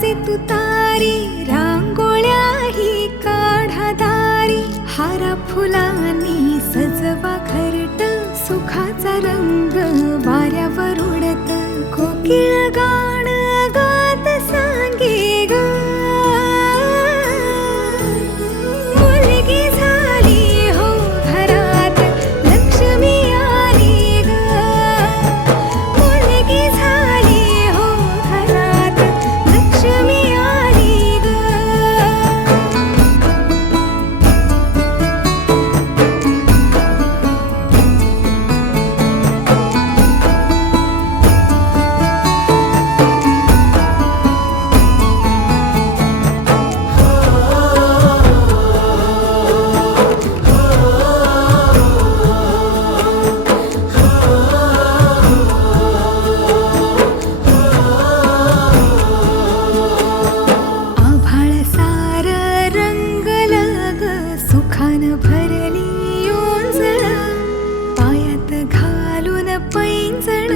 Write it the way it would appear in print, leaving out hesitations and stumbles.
वाजे तुतारी, रांगोळ्याही काढा दारी, हारा फुलांनी सजवा घरट, सुखाचा रंग वाऱ्यावर उडत, कोकिळ गाण गात सांगे ग, मुलगी झाली हो घरात, लक्ष्मी आली ग, मुलगी झाली हो घरात, लक्ष्मी आली ग. आभाळ सार रंगल ग, सुखान भरली ओंजळ, पायात घालून पैंजण